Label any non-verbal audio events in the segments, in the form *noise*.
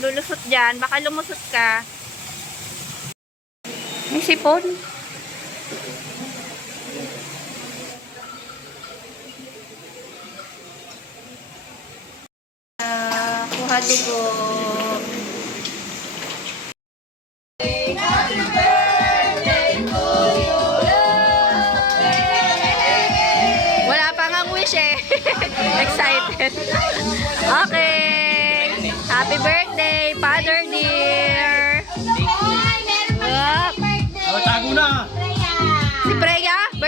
Lulusot dyan. Baka lumusot ka. May sipon. Ah, kuha dugo.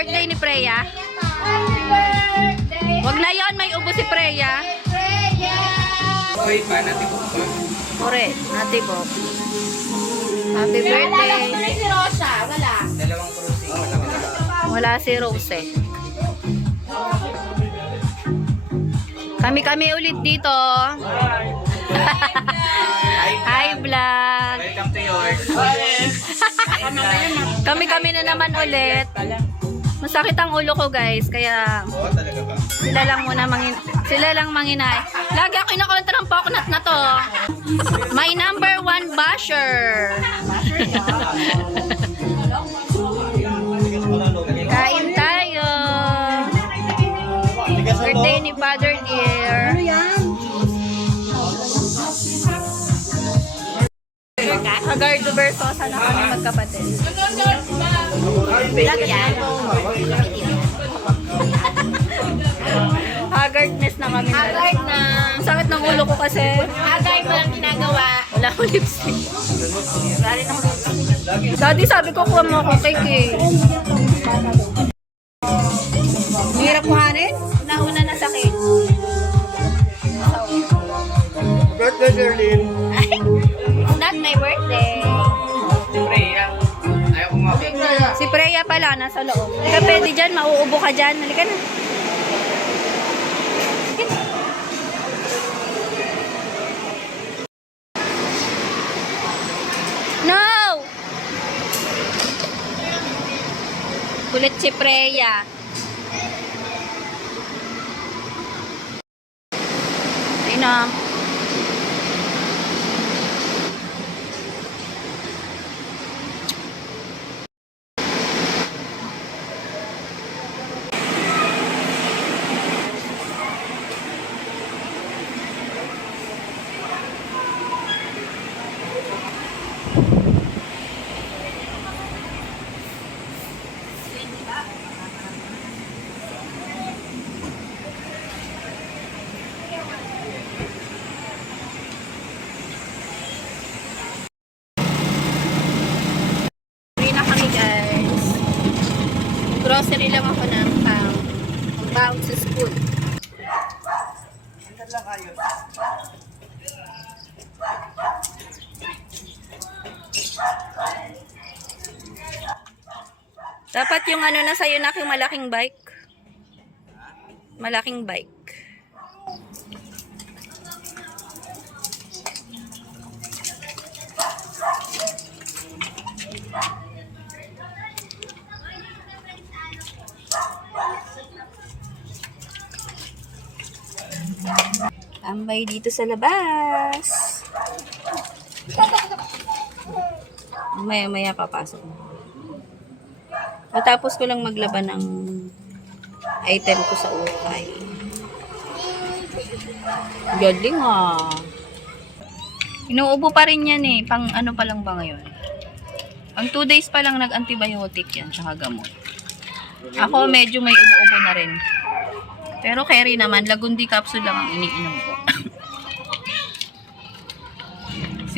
Birthday ni Preya? Wag na yon, may ubo si Preya. Wait pa, natin po pa. Ore, nati po. Happy birthday. si Rosa, wala. Dalawang cruising. Wala, wala. Wala si Rose eh. Kami-kami ulit dito. Hi vlog. Welcome to yours. *laughs* Kami-kami na naman ulit. Masakit ang ulo ko guys, kaya Oo, talaga ba? sila lang muna mangin sila lang manginay. Lagi ako inakontra ng coconut na to. My number one basher. Kain tayo. Birthday ni Father Dear. Ano yan? Hagardo Versosa na kami magkapatid. Vlog yan. *laughs* Haggardness na kami. Haggard na. Ang sakit ng ulo ko kasi. Haggard mo lang ginagawa. Wala akong lipstick. Daddy, sabi ko kuha mo ako cake eh. Mahirap kuhanin? Nauna na sa cake. Birthday, Gerlin. Pala, nasa loob. Hindi pwede dyan, mauubo ka dyan. Halika na. No! Kulit si Freya. Ayun na. Uwi na kami guys. Grocery lang ako ng pound. Ang pound sa school. Dapat yung ano na sa'yo na yung malaking bike. Malaking bike. Tambay dito sa labas. Maya-maya papasok. Matapos ko lang maglaban ng item ko sa ukay. Galing ah. Inuubo pa rin yan eh. Pang ano pa lang ba ngayon? Pang 2 days pa lang nag-antibiotic yan, tsaka gamot. Ako medyo may ubo-ubo na rin. Pero carry naman, lagundi capsule lang ang iniinom ko.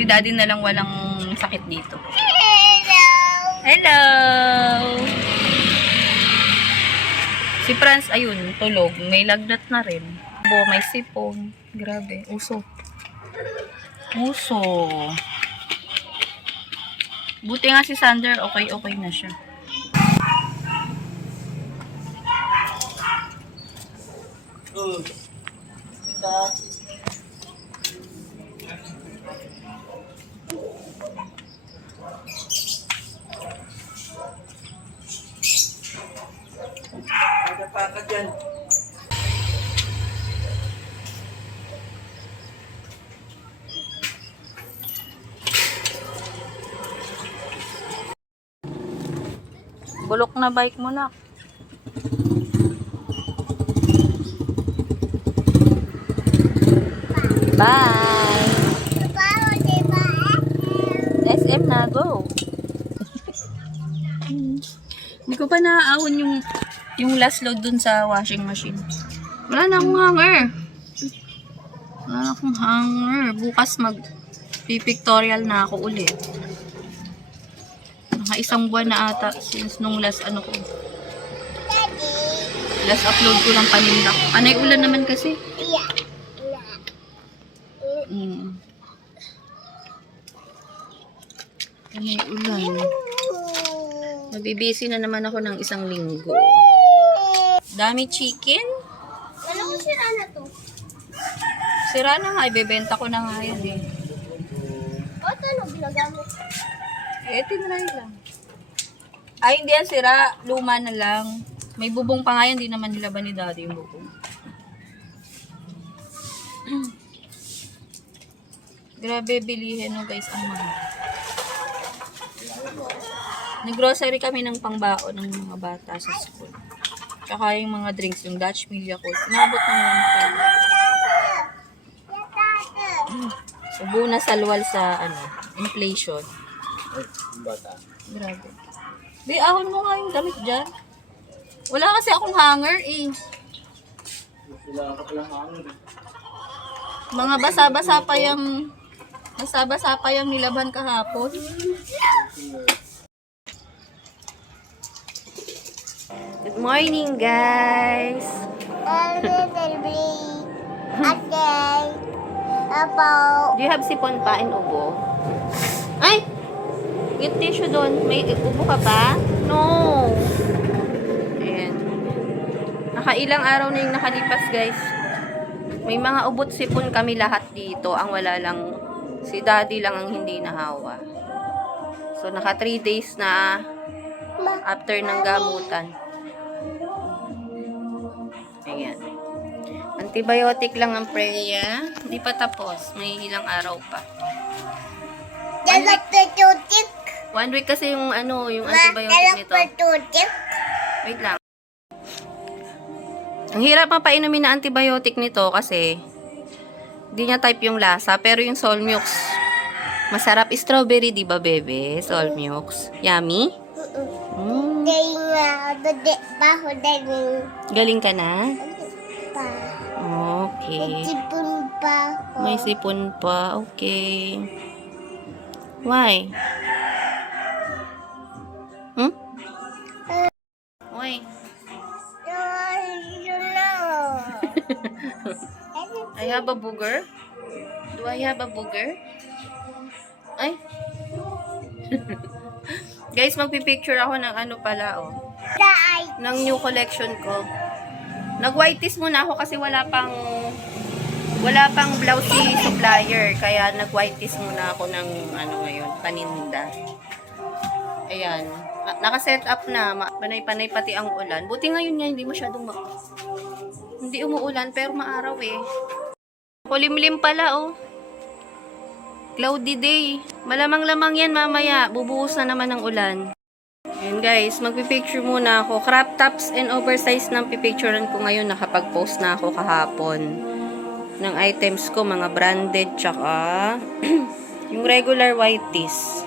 Si daddy na lang walang sakit dito. Hello! Si Franz, ayun, tulog. May lagnat na rin. Bo, may sipon. Grabe, uso. Uso. Buti nga si Sander, okay-okay na siya. Bulok na bike mo na. Bye! SM na, go! Hindi ko pa naaahon yung yung last load dun sa washing machine. Wala na akong hanger. Wala na akong hanger. Bukas mag pipictorial na ako ulit. Naka isang buwan na ata since nung last ano ko. Last upload ko ng paninda. Anay ulan naman kasi. Mm. Anay ulan. Mabibisi na naman ako ng isang linggo. Dami chicken? Alam mo si Rana to? Sira na nga, ibebenta ko na nga yan eh. O, ano, ginagamit? Eh, tinry lang. Ay, hindi yan sira. Luma na lang. May bubong pa nga yan. Hindi naman nilaban ni daddy yung bubong. *clears throat* Grabe bilihin no guys ang mahal. Nag-grocery kami ng pangbaon ng mga bata sa school. Tsaka yung mga drinks, yung Dutch Mill Yakult. Inabot ng 1 Ubo na salwal sa ano, inflation. Bata. Grabe. Di, ahon mo nga yung damit dyan. Wala kasi akong hanger eh. Wala ka palang hangin. Mga basa-basa pa yung basa-basa pa yung nilaban kahapon. Good morning, guys. *laughs* Do you have sipon pa in ubo? Ay! Get tissue doon. May ubo ka pa? No! Ayan. Nakailang araw na yung nakalipas, guys. May mga ubot sipon kami lahat dito. Ang wala lang, si daddy lang ang hindi nahawa. So, naka 3 days na after ng gamutan. Ayan. Antibiotic lang ang Freya. Hindi pa tapos. May ilang araw pa. One week kasi yung ano, yung antibiotic nito. Wait lang. Ang hirap mapainumin na antibiotic nito kasi di niya type yung lasa. Pero yung Solmux, masarap strawberry, di ba, bebe? Solmux. Yummy? Mm. Galing ka na? Okay. May sipon pa. Okay. Why? Hmm? Why? *laughs* I have a booger? Do I have a booger? Ay. *laughs* Guys, magpipicture ako ng ano pala, oh. Ng new collection ko. Nag-whiteist muna ako kasi wala pang wala pang blousey supplier. Kaya nag-whiteist muna ako ng ano ngayon, paninda. Ayan. Na- Naka-set up na. Panay-panay pati ang ulan. Buti ngayon nga, hindi masyadong ma- Hindi umuulan, pero maaraw eh. Kulimlim pala, oh. Cloudy day. Malamang-lamang yan mamaya. Bubuhos na naman ng ulan. Ayan guys, magpipicture muna ako. Crop tops and oversize ng pipicturean ko ngayon. Nakapag-post na ako kahapon. ng items ko, mga branded, tsaka *clears throat* yung regular white tees.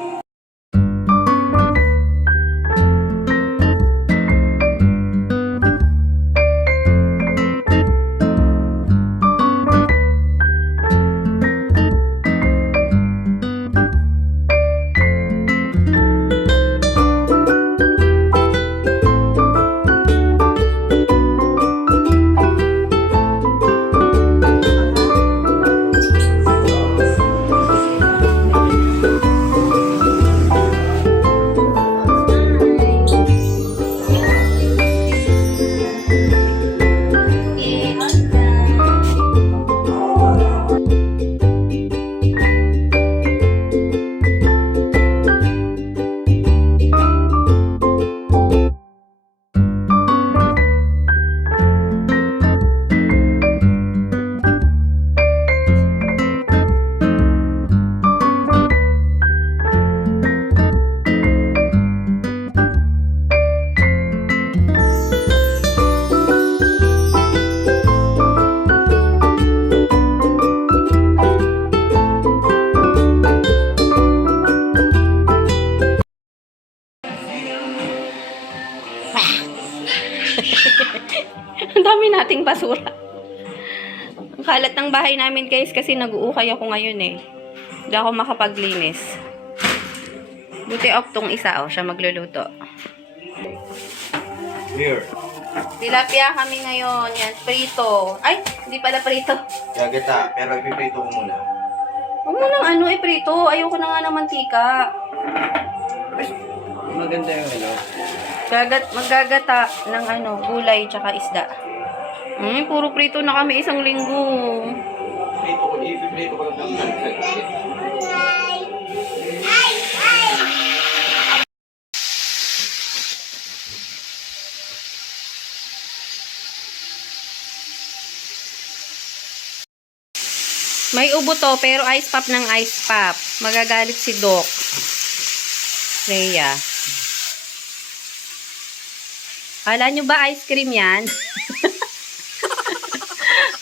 *laughs* Ang dami nating basura. Ang kalat ng bahay namin guys kasi nag-uukay ako ngayon eh. Hindi ako makapaglinis. Buti off tong isa oh, siya magluluto. Here. Tilapia kami ngayon. Yan, prito. Ay, hindi pala prito. Gagata, pero ipiprito ko muna. Huwag mo nang ano eh, prito. Ayoko na nga ng mantika. Maganda yung ano. Gagat, maggagata ng ano, gulay tsaka isda. Hmm, puro prito na kami isang linggo. Prito ko, ipiprito ko lang ng May ubo to, pero ice pop ng ice pop. Magagalit si Doc. Rhea. Kala nyo ba ice cream yan? *laughs*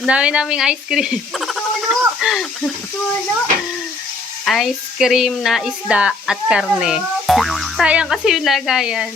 Ang dami naming ice cream. Tulo. Ice cream na isda at karne. Sayang kasi yung lagayan.